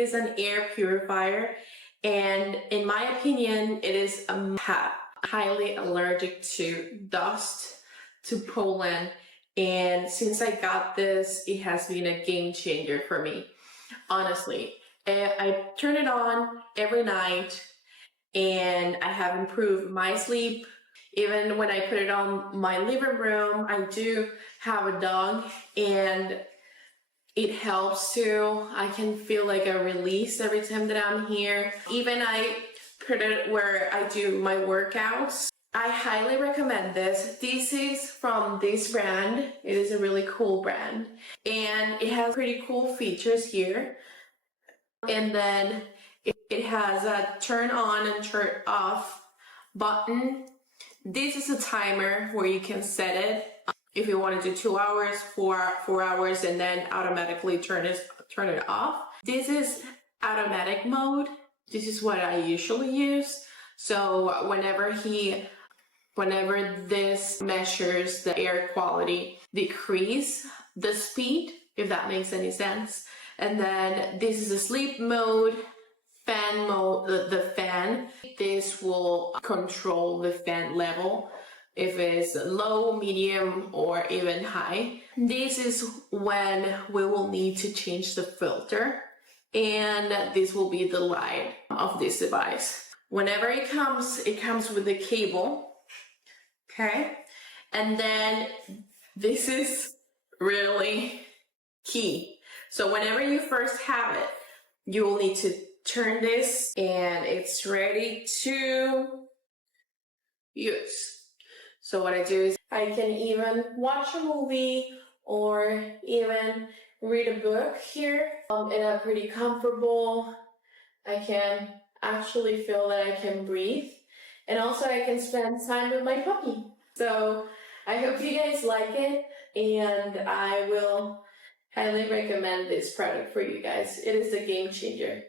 is an air purifier, and in my opinion, it is highly allergic to dust, to pollen, and since I got this, it has been a game changer for me, honestly. I turn it on every night, and I have improved my sleep. Even when I put it on my living room, I do have a dog, and it helps too. I can feel like a release every time that I'm here. Even I put it where I do my workouts. I highly recommend this. This is from this brand. It is a really cool brand, and it has pretty cool features here. And then it has a turn on and turn off button. This is a timer where you can set it if you want to do 2 hours, 4 hours, and then automatically turn it off. This is automatic mode. This is what I usually use. So whenever this measures the air quality, decrease the speed, if that makes any sense. And then this is a sleep mode, fan mode, the fan. This will control the fan level, if it's low, medium, or even high. This is when we will need to change the filter, and this will be the light of this device. Whenever it comes with the cable, okay? And then this is really key. So whenever you first have it, you will need to turn this, and it's ready to use. So what I do is I can even watch a movie or even read a book here, and I'm pretty comfortable. I can actually feel that I can breathe, and also I can spend time with my puppy. So I hope you guys like it, and I will highly recommend this product for you guys. It is a game changer.